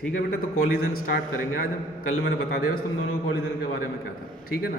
ठीक है बेटा, तो कॉलिजन स्टार्ट करेंगे आज हम। कल मैंने बता दिया तुम दोनों को कॉलिजन के बारे में क्या था, ठीक है ना।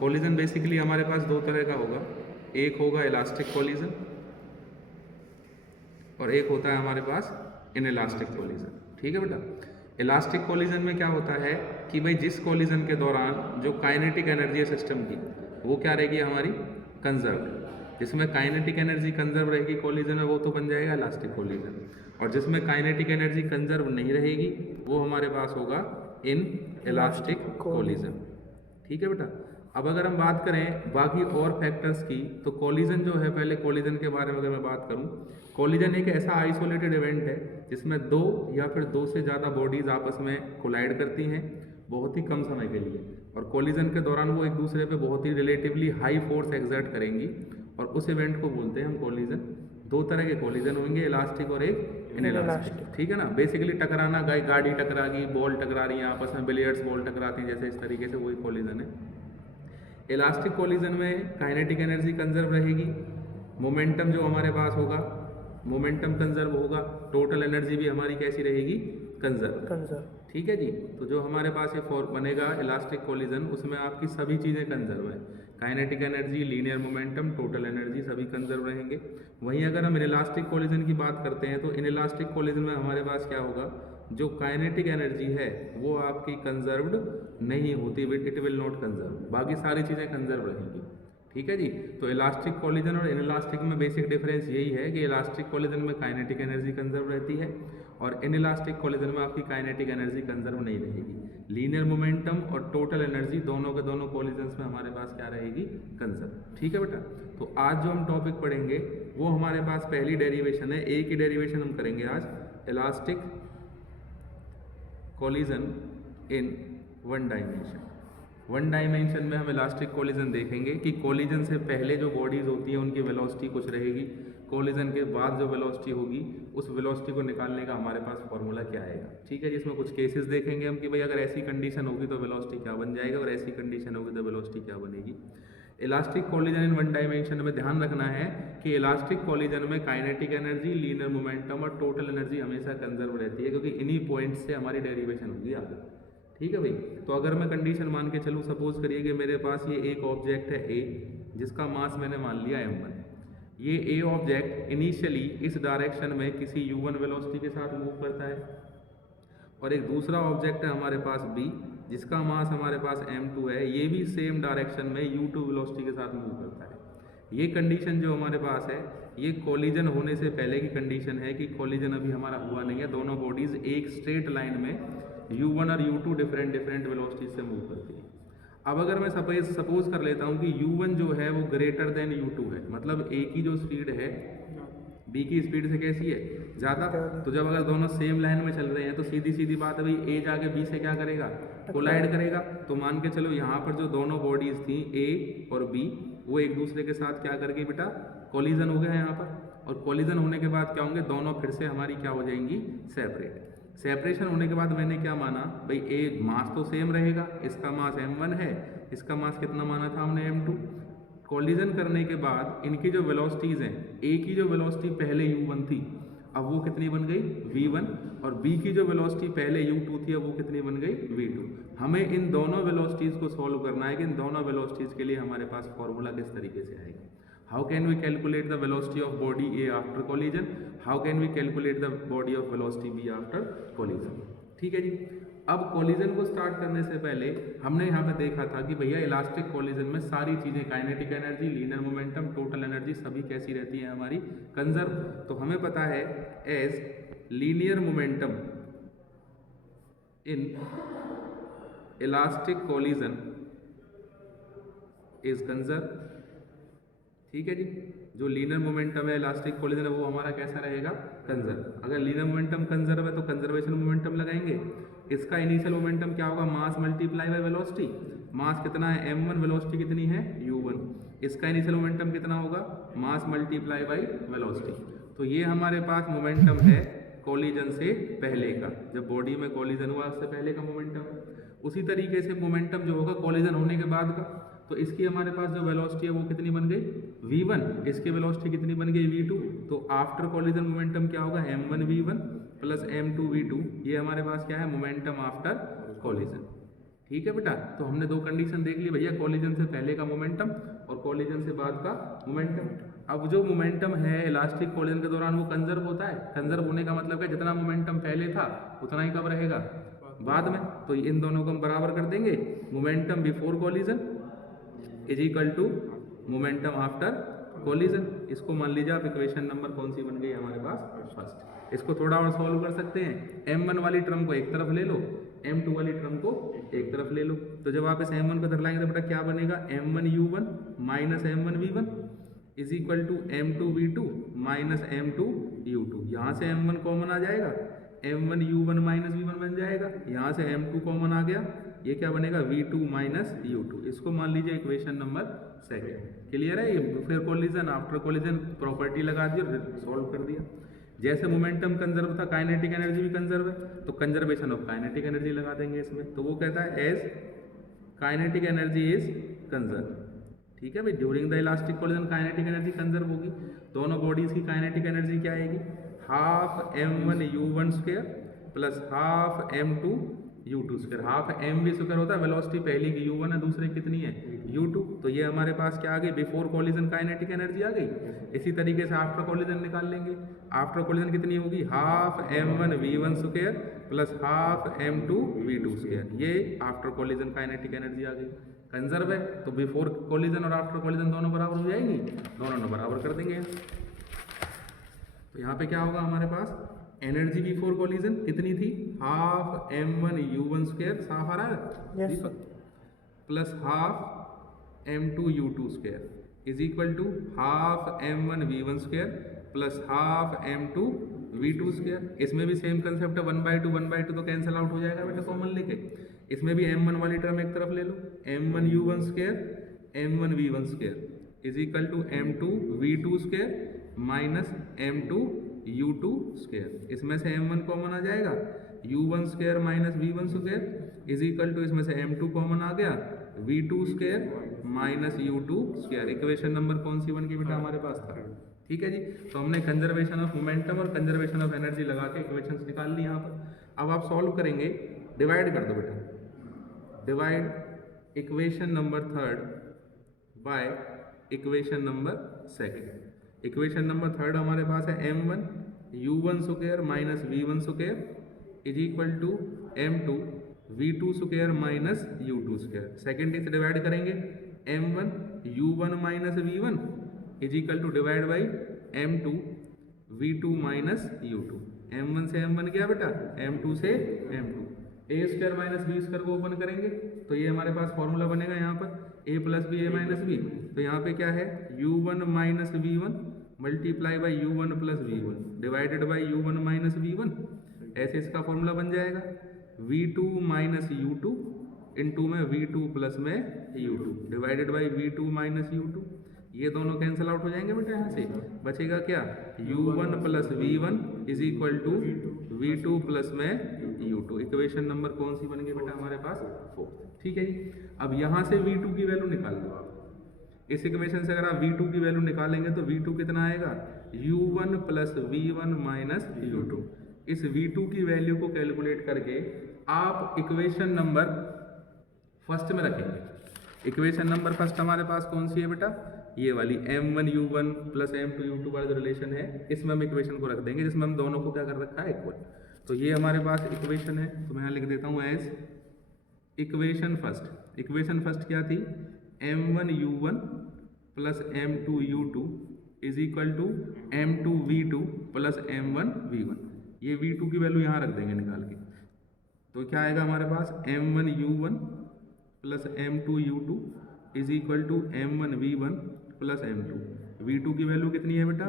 कॉलिजन बेसिकली हमारे पास दो तरह का होगा, एक होगा इलास्टिक कॉलिजन और एक होता है हमारे पास इनइलास्टिक कॉलिजन। ठीक है बेटा, इलास्टिक कॉलिजन में क्या होता है कि भाई जिस कॉलिजन के दौरान जो काइनेटिक एनर्जी है सिस्टम की वो क्या रहेगी हमारी, कंजर्व। जिसमें काइनेटिक एनर्जी कंजर्व रहेगी कॉलिजन में वो तो बन जाएगा इलास्टिक कॉलिजन, और जिसमें काइनेटिक एनर्जी कंजर्व नहीं रहेगी वो हमारे पास होगा इन इलास्टिक कॉलिजन। ठीक है बेटा, अब अगर हम बात करें बाकी और फैक्टर्स की तो कॉलिजन जो है, पहले कॉलिजन के बारे में अगर मैं बात करूं, कॉलिजन एक ऐसा आइसोलेटेड इवेंट है जिसमें दो या फिर दो से ज़्यादा बॉडीज आपस में कोलाइड करती हैं बहुत ही कम समय के लिए, और कॉलिजन के दौरान वो एक दूसरे पे बहुत ही रिलेटिवली हाई फोर्स एक्सर्ट करेंगी और उस इवेंट को बोलते हैं हम कॉलिजन। दो तरह के कॉलिजन होंगे, इलास्टिक और एक इनइलास्टिक। ठीक है ना, बेसिकली टकराना, गाड़ी टकरा गई, बॉल टकरा रही है आपस में, बिलियर्ड्स बॉल टकराती हैं जैसे, इस तरीके से वही कॉलिजन है। इलास्टिक कॉलिजन में काइनेटिक एनर्जी कंजर्व रहेगी, मोमेंटम जो हमारे पास होगा मोमेंटम कंजर्व होगा, टोटल एनर्जी भी हमारी कैसी रहेगी, कंजर्व। ठीक है जी, तो जो हमारे पास ये फॉर्म बनेगा इलास्टिक कॉलिजन, उसमें आपकी सभी चीज़ें कंजर्व है, kinetic energy, linear momentum, total energy सभी कंजर्व रहेंगे। वहीं अगर हम इनइलास्टिक कॉलिजन की बात करते हैं तो इनइलास्टिक कॉलिजन में हमारे पास क्या होगा, जो काइनेटिक एनर्जी है वो आपकी कंजर्व्ड नहीं होती, इट विल नॉट कंजर्व, बाकी सारी चीज़ें कंजर्व रहेंगी। ठीक है जी, तो इलास्टिक कॉलिजन और इनइलास्टिक में बेसिक डिफरेंस यही है कि इलास्टिक कॉलिजन में काइनेटिक एनर्जी कंजर्व रहती है और इनइलास्टिक कॉलिजन में आपकी काइनेटिक एनर्जी कंजर्व नहीं रहेगी। लीनियर मोमेंटम और टोटल एनर्जी दोनों के दोनों कॉलिजन्स में हमारे पास क्या रहेगी, कंजर्व। ठीक है बेटा, तो आज जो हम टॉपिक पढ़ेंगे वो हमारे पास पहली डेरिवेशन है, एक ही डेरिवेशन हम करेंगे आज, elastic collision in one dimension. One dimension में हम इलास्टिक कॉलिजन देखेंगे कि कॉलिजन से पहले जो बॉडीज होती हैं उनकी वेलोसिटी कुछ रहेगी, कॉलिजन के बाद जो वेलोसिटी होगी उस वेलोसिटी को निकालने का हमारे पास फॉर्मूला क्या आएगा। ठीक है, जिसमें कुछ केसेस देखेंगे हम कि भाई अगर ऐसी कंडीशन होगी तो वेलोसिटी क्या बन जाएगा और ऐसी कंडीशन होगी तो वेलोसिटी क्या बनेगी। Elastic collision in one dimension में ध्यान रखना है कि इलास्टिक कॉलिजन में काइनेटिक एनर्जी, लीनियर मोमेंटम और टोटल एनर्जी हमेशा कंजर्व रहती है, क्योंकि इन्हीं पॉइंट्स से हमारी डेरिवेशन होगी आगे। ठीक है भाई, तो अगर मैं कंडीशन मान के चलूँ, सपोज करिए कि मेरे पास ये एक ऑब्जेक्ट है ए जिसका मास मैंने मान लिया m1। ये ए ऑब्जेक्ट इनिशियली इस डायरेक्शन में किसी u1 वेलोसिटी के साथ मूव करता है, और एक दूसरा ऑब्जेक्ट है हमारे पास बी जिसका मास हमारे पास m2 है, ये भी सेम डायरेक्शन में u2 वेलोसिटी के साथ मूव करता है। ये कंडीशन जो हमारे पास है ये कॉलिजन होने से पहले की कंडीशन है कि कॉलिजन अभी हमारा हुआ नहीं है, दोनों बॉडीज एक स्ट्रेट लाइन में u1 और u2 डिफरेंट वेलोसिटीज से मूव करती है। अब अगर मैं सपोज कर लेता हूँ कि u1 जो है वो ग्रेटर देन u2 है, मतलब a की जो स्पीड है b की स्पीड से कैसी है, ज़्यादा। तो जब अगर दोनों सेम लाइन में चल रहे हैं तो सीधी सीधी बात है भाई a जाके b से क्या करेगा, कोलाइड करेगा। तो मान के चलो यहाँ पर जो दोनों बॉडीज थी a और b वो एक दूसरे के साथ क्या करके बेटा, कॉलिजन हो गया है यहाँ पर, और कॉलिजन होने के बाद क्या होंगे, दोनों फिर से हमारी क्या हो जाएंगी, सेपरेट। सेपरेशन होने के बाद मैंने क्या माना भाई, ए मास तो सेम रहेगा, इसका मास m1 है, इसका मास कितना माना था हमने, m2। कॉलिजन करने के बाद इनकी जो वेलोसिटीज़ हैं, ए की जो वेलोसिटी पहले u1 थी अब वो कितनी बन गई, v1, और b की जो वेलोसिटी पहले u2 थी अब वो कितनी बन गई, v2। हमें इन दोनों वेलोसिटीज़ को सॉल्व करना है कि इन दोनों वेलोसिटीज़ के लिए हमारे पास फॉर्मूला किस तरीके से आएगा। How can we calculate the velocity of body A after collision? How can we calculate the body of velocity B after collision? ठीक है जी, अब कॉलिजन को स्टार्ट करने से पहले हमने यहाँ पे देखा था कि भैया इलास्टिक कॉलिजन में सारी चीज़ें, kinetic energy, linear momentum, total energy सभी कैसी रहती है हमारी, कंजर्व। तो हमें पता है as linear momentum in elastic collision is conserve. ठीक है जी, जो लीनियर मोमेंटम है इलास्टिक कॉलिजन है वो हमारा कैसा रहेगा, कंजर्व। अगर लीनियर मोमेंटम कंजर्व है तो कंजर्वेशन मोमेंटम लगाएंगे। इसका इनिशियल मोमेंटम क्या होगा, मास मल्टीप्लाई बाय वेलोसिटी। मास कितना है m1, वेलोसिटी कितनी है u1। इसका इनिशियल मोमेंटम कितना होगा, मास मल्टीप्लाई बाय वेलोसिटी। तो ये हमारे पास मोमेंटम है कॉलिजन से पहले का, जब बॉडी में कॉलिजन हुआ उससे पहले का मोमेंटम। उसी तरीके से मोमेंटम जो होगा कॉलिजन होने के बाद का, तो इसकी हमारे पास जो वेलोसिटी है वो कितनी बन गई v1, इसकी वेलोसिटी कितनी बन गई v2। तो आफ्टर कॉलिजन मोमेंटम क्या होगा m1 v1 plus m2 v2, ये हमारे पास क्या है मोमेंटम आफ्टर कॉलिजन। ठीक है बेटा, तो हमने दो कंडीशन देख ली भैया, कॉलिजन से पहले का मोमेंटम और कॉलिजन से बाद का मोमेंटम। अब जो मोमेंटम है इलास्टिक कॉलिजन के दौरान वो कंजर्व होता है। कंजर्व होने का मतलब है जितना मोमेंटम पहले था उतना ही कब रहेगा बाद में। तो इन दोनों को हम बराबर कर देंगे, momentum before collision is equal to momentum after collision. इसको मान लीजिए आप इक्वेशन नंबर कौन सी बन गई हमारे पास फर्स्ट। इसको थोड़ा और सॉल्व कर सकते हैं, m1 वाली टर्म को एक तरफ ले लो, m2 वाली टर्म को एक तरफ ले लो। तो जब आप इस m1 को इधर लाएंगे तो बेटा क्या बनेगा m1 u1 minus m1 v1 is equal to m2 v2 minus m2 u2। यहाँ से m1 कॉमन आ जाएगा, m1 u1 माइनस v1 बन जाएगा, यहाँ से m2 कॉमन आ गया, ये क्या बनेगा v2 माइनस u2। इसको मान लीजिए इक्वेशन नंबर सेकेंड। क्लियर है, ये फिर कॉलिजन आफ्टर कॉलिजन प्रॉपर्टी लगा दी और सॉल्व कर दिया। जैसे मोमेंटम कंजर्व था काइनेटिक एनर्जी भी कंजर्व है, तो कंजर्वेशन ऑफ काइनेटिक एनर्जी लगा देंगे इसमें। तो वो कहता है as kinetic energy is conserve. ठीक है भाई, during the elastic collision kinetic energy conserve होगी। दोनों बॉडीज की काइनेटिक एनर्जी क्या आएगी, half m1 u1 square plus half m2 u2 square. Half mv square होता है वेलोसिटी, पहली की u1 है, दूसरी कितनी है u2। तो ये हमारे पास क्या आ गई, बिफोर कॉलिजन काइनेटिक एनर्जी आ गई। इसी तरीके से आफ्टर कॉलिजन निकाल लेंगे। आफ्टर कॉलिजन कितनी होगी, half m1 v1 square plus half m2 v2 square. ये आफ्टर कॉलिजन काइनेटिक एनर्जी आ गई। कंजर्व है तो बिफोर कॉलिजन और आफ्टर कॉलिजन दोनों बराबर हो जाएंगी, दोनों बराबर कर देंगे। तो यहाँ पे क्या होगा हमारे पास, एनर्जी बिफोर कॉलिजन कितनी थी, हाफ m1 u1 स्क्वायर, साफ आ रहा है Deepak, plus half m2 u2 square is equal to half m1 v1 square plus half m2 v2 square. इसमें भी सेम कंसेप्ट है, 1/2 तो कैंसिल आउट हो जाएगा बेटा कॉमन लेके। इसमें भी m1 वाली टर्म एक तरफ ले लो, m1 u1 square m1 v1 square is equal to m2 v2 square minus m2 u2 square. इसमें से m1 कॉमन आ जाएगा, u1 square minus v1 square is equal to, इसमें से m2 कॉमन आ गया, v2 square minus u2 square. Equation number कौन सी बन गई बेटा हमारे पास था। ठीक है जी, तो हमने कंजर्वेशन ऑफ मोमेंटम और कंजर्वेशन ऑफ एनर्जी लगा के इक्वेशंस निकाल ली यहाँ पर। अब आप सॉल्व करेंगे, डिवाइड कर दो बेटा, divide equation number third by equation number second. Equation number third हमारे पास है m1 u1 square minus v1 square is equal to m2 v2 square minus u2 square. Second इसे डिवाइड करेंगे, m1 u1 minus v1 is equal to divide by m2 v2 minus u2। m1 से m1 गया बेटा, m2 से m2, a square minus b square को open करेंगे तो ये हमारे पास फॉर्मूला बनेगा यहाँ पर a plus b a minus b. तो यहाँ पे क्या है, u1 minus v1 multiply by u1 plus v1 divided by u1 minus v1। ऐसे इसका फॉर्मूला बन जाएगा v2 माइनस u2 इंटू में v2 प्लस में u2 divided by v2 minus u2। ये दोनों कैंसिल आउट हो जाएंगे बेटा, यहाँ से बचेगा क्या, u1 plus v1 is equal to v2 plus में u2। इक्वेशन नंबर कौन सी बन गई बेटा हमारे पास, फोर्थ। ठीक है जी, अब यहाँ से v2 की वैल्यू निकाल दो आप। इस इक्वेशन से अगर आप v2 की वैल्यू निकालेंगे तो v2 कितना आएगा, u1 plus v1 minus u2। इस v2 की वैल्यू को कैलकुलेट करके आप इक्वेशन नंबर फर्स्ट में रखेंगे। इक्वेशन नंबर फर्स्ट हमारे पास कौन सी है बेटा, ये वाली m1 u1 plus m2 u2 वाला जो रिलेशन है, इसमें हम इक्वेशन को रख देंगे जिसमें हम दोनों को क्या कर रखा है, इक्वल। तो ये हमारे पास इक्वेशन है, तो मैं यहाँ लिख देता हूँ as equation first. Equation first क्या थी, m1 u1 plus m2 u2 is equal to m2 v2 plus m1 v1। ये v2 की वैल्यू यहाँ रख देंगे निकाल के, तो क्या आएगा हमारे पास, m1 u1 plus m2 u2 is equal to m1 v1 plus m2। v2 की वैल्यू कितनी है बेटा,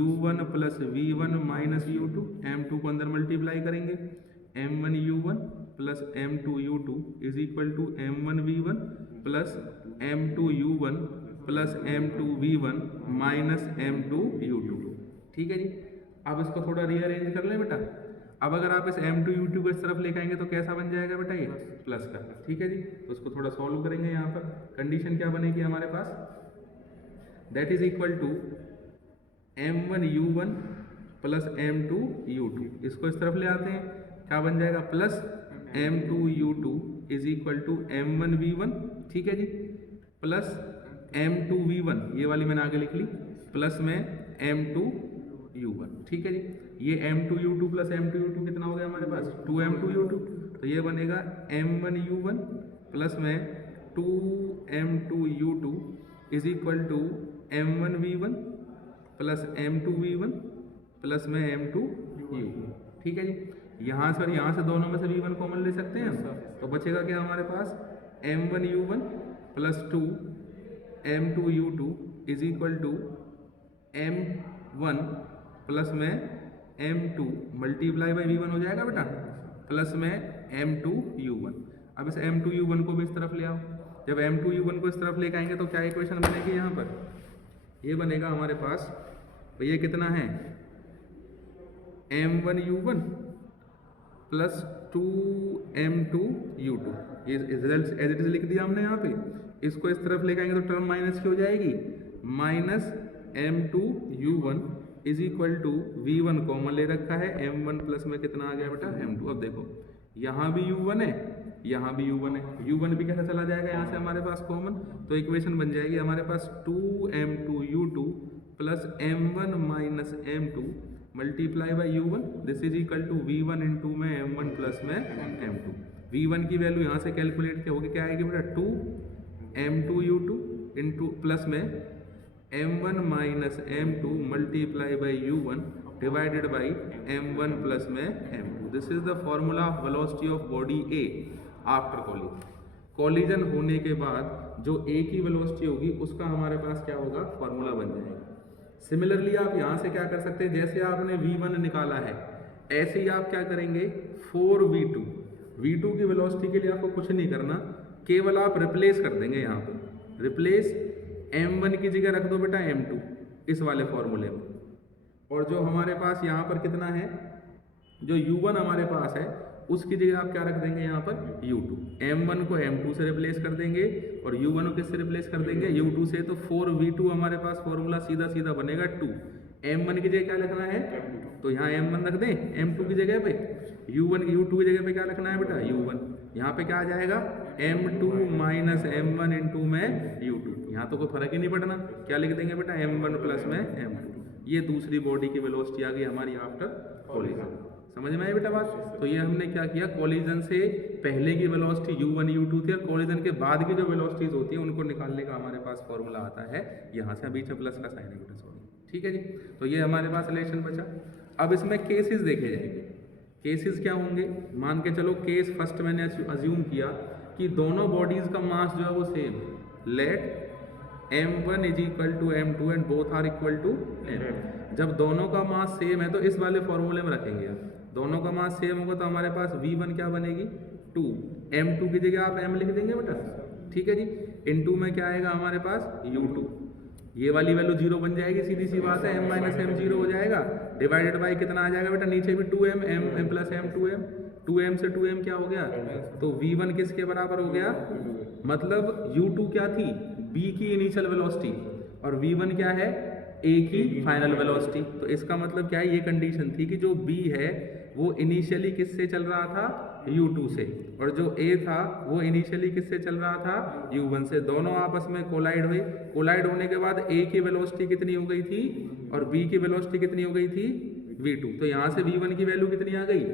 u1 plus v1 minus u2, m2 को अंदर मल्टीप्लाई करेंगे, m1 u1 plus m2 u2 is equal to m1 v1 plus m2 u1 plus m2 v1 minus m2 u2। ठीक है जी, अब इसको थोड़ा रीअरेंज कर लें बेटा। अब अगर आप इस M2U2 को इस तरफ लेके आएंगे तो कैसा बन जाएगा बेटा ये प्लस का, ठीक है जी। तो उसको थोड़ा सॉल्व करेंगे। यहाँ पर कंडीशन क्या बनेगी हमारे पास, that is equal to M1U1 plus M2U2, इसको इस तरफ ले आते हैं, क्या बन जाएगा plus M2U2 is equal to M1V1, ठीक है जी, प्लस M2V1, ये वाली मैंने आगे लिख ली, प्लस में M2U1, ठीक है जी। ये M2U2 प्लस M2U2 कितना हो गया हमारे पास 2M2U2, तो ये बनेगा M1U1 प्लस में 2M2U2 is equal to M1V1 plus M2V1 plus में M2U2, ठीक है जी। यहाँ से और यहाँ से दोनों में से V1 कॉमन ले सकते हैं, तो बचेगा क्या हमारे पास M1U1 plus 2 M2U2 is equal to M1 plus में M2 मल्टीप्लाई बाई V1 हो जाएगा बेटा, प्लस में M2U1। अब इस M2U1 को भी इस तरफ ले आओ, जब M2U1 को इस तरफ लेके आएंगे तो क्या इक्वेशन बनेगी यहाँ पर, ये बनेगा हमारे पास, तो ये कितना है M1U1 प्लस 2M2U2, ये रिजल्ट एज इट इज लिख दिया हमने यहाँ पे। इसको इस तरफ लेके आएंगे तो टर्म माइनस की हो जाएगी, minus M2U1 is equal to V1 common ले रखा है, M1 प्लस में कितना आ गया बेटा M2। अब देखो यहाँ भी U1 है, यहाँ भी U1 है, U1 भी कैसा चला जाएगा यहाँ से हमारे पास कॉमन, तो इक्वेशन बन जाएगी हमारे पास 2M2U2 plus M1 minus M2 multiply by U1, this is equal to V1 into में M1 प्लस में M2। V1 की वैल्यू यहाँ से कैलकुलेट होगी, क्या आएगी बेटा 2M2U2 इंटू प्लस में M1 minus M2 multiply by U1 divided by M1 plus में M2। This is the formula of velocity of body A after collision. Collision होने के बाद जो A की वेलोसिटी होगी उसका हमारे पास क्या होगा, फॉर्मूला बन जाएगा। सिमिलरली आप यहाँ से क्या कर सकते हैं, जैसे आपने V1 निकाला है ऐसे ही आप क्या करेंगे 4V2, V2 की वेलोसिटी के लिए आपको कुछ नहीं करना, केवल आप रिप्लेस कर देंगे, यहाँ पर रिप्लेस M1 की जगह रख दो बेटा M2 इस वाले फॉर्मूले में, और जो हमारे पास यहाँ पर कितना है, जो U1 हमारे पास है उसकी जगह आप क्या रख देंगे यहाँ पर U2, M1 को M2 से रिप्लेस कर देंगे और U1 को किससे रिप्लेस कर देंगे U2 से, तो 4V2 हमारे पास फॉर्मूला सीधा सीधा बनेगा 2। M1 की जगह क्या लिखना है, तो यहाँ M1 रख दें, M2 की जगह पे U1 U2 की जगह पे क्या लिखना है बेटा U1, यहाँ पे क्या आ जाएगा M2 माइनस M1 इंटू में U2, यहाँ तो कोई फर्क ही नहीं पड़ना, क्या लिख देंगे बेटा M1 प्लस में M2। ये दूसरी बॉडी की वेलोसिटी आ गई हमारी आफ्टर कॉलिजन। समझ में आई बेटा बात। तो ये हमने क्या किया, कॉलिजन से पहले की वेलोसिटी U1 U2 थी और कॉलिजन के बाद की जो वेलोसिटीज होती हैं उनको निकालने का हमारे पास फॉर्मूला आता है यहाँ से, बीच में प्लस का साइन है बेटा, सॉरी, ठीक है जी। तो ये हमारे पास रिलेशन बचा। अब इसमें केसेस देखे जाएंगे। केसेस क्या होंगे, मान के चलो केस फर्स्ट मैंने अज्यूम किया कि दोनों बॉडीज का मास जो है वो same, let M1 is equal to M2 and both are equal to M। जब दोनों का मास सेम है तो इस वाले फॉर्मूले में रखेंगे आप, दोनों का मास सेम होगा तो हमारे पास V1 क्या बनेगी 2, M2 की जगह आप M लिख देंगे बेटा, ठीक है जी। इनटू में क्या आएगा हमारे पास U2, ये वाली वैल्यू 0 बन जाएगी, सीधी सी बात है, M माइनस M 0 हो जाएगा, डिवाइडेड बाई कितना आ जाएगा बेटा, नीचे भी 2M, M plus M 2M, 2M से 2M क्या हो गया, तो V1 किसके बराबर हो गया, मतलब U2 क्या थी B की इनिशियल वेलोसिटी और V1 क्या है A की फाइनल वेलोसिटी। तो इसका मतलब क्या है, ये कंडीशन थी कि जो B है वो इनिशियली किससे चल रहा था U2 से, और जो A था वो इनिशियली किससे चल रहा था U1 से। दोनों आपस में कोलाइड हुए, कोलाइड होने के बाद A की वेलोसिटी कितनी हो गई थी और B की वेलोसिटी कितनी हो गई थी V2, तो यहाँ से V1 की वैल्यू कितनी आ गई।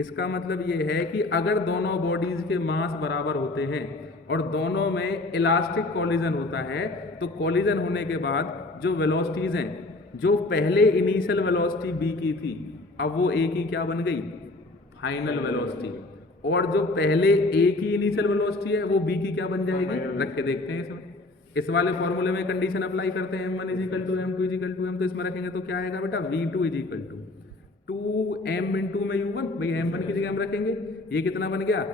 इसका मतलब ये है कि अगर दोनों बॉडीज के मास बराबर होते हैं और दोनों में इलास्टिक कॉलिजन होता है, तो कॉलिजन होने के बाद जो वेलोसिटीज हैं, जो पहले इनिशियल वेलोसिटी B की थी अब वो A की क्या बन गई, फाइनल वेलोसिटी, और जो पहले A की इनिशियल वेलोसिटी है वो B की क्या बन जाएगी, रख के देखते हैं इसमें। इस वाले फॉर्मूले में कंडीशन अप्लाई करते हैं, M1 is equal to M2 is equal to M, तो इसमें रखेंगे तो क्या आएगा बेटा V2 is equal to 2M into में U1, भाई M1 की जगह हम रखेंगे, ये कितना बन गया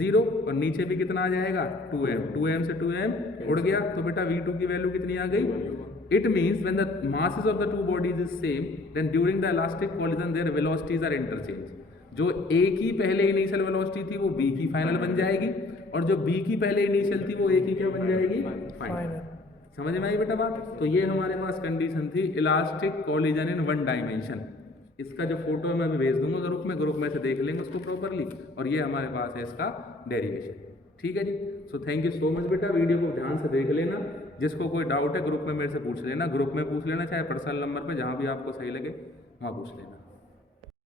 0, और नीचे भी कितना आ जाएगा 2M, 2M से 2M उड़ गया, तो बेटा V2 की वैल्यू कितनी आ गई। It means when the masses of the two bodies is same, then during the elastic collision their velocities are interchanged. जो ए की पहले इनिशियल वेलोसिटी थी वो बी की फाइनल बन जाएगी, और जो बी की पहले इनिशियल थी वो ए की क्या बन जाएगी, फाइनल। समझ में आई बेटा बात? तो ये हमारे पास कंडीशन थी elastic collision in one dimension. इसका जो फोटो है मैं अभी भेज दूंगा ग्रुप में से देख लेंगे उसको प्रॉपरली, और ये हमारे पास है इसका डेरिवेशन। ठीक है जी। So thank you so much बेटा, वीडियो को ध्यान से देख लेना। जिसको कोई डाउट है ग्रुप में मेरे से पूछ लेना, ग्रुप में पूछ लेना, चाहे पर्सनल नंबर पे, जहाँ भी आपको सही लगे वहाँ पूछ लेना।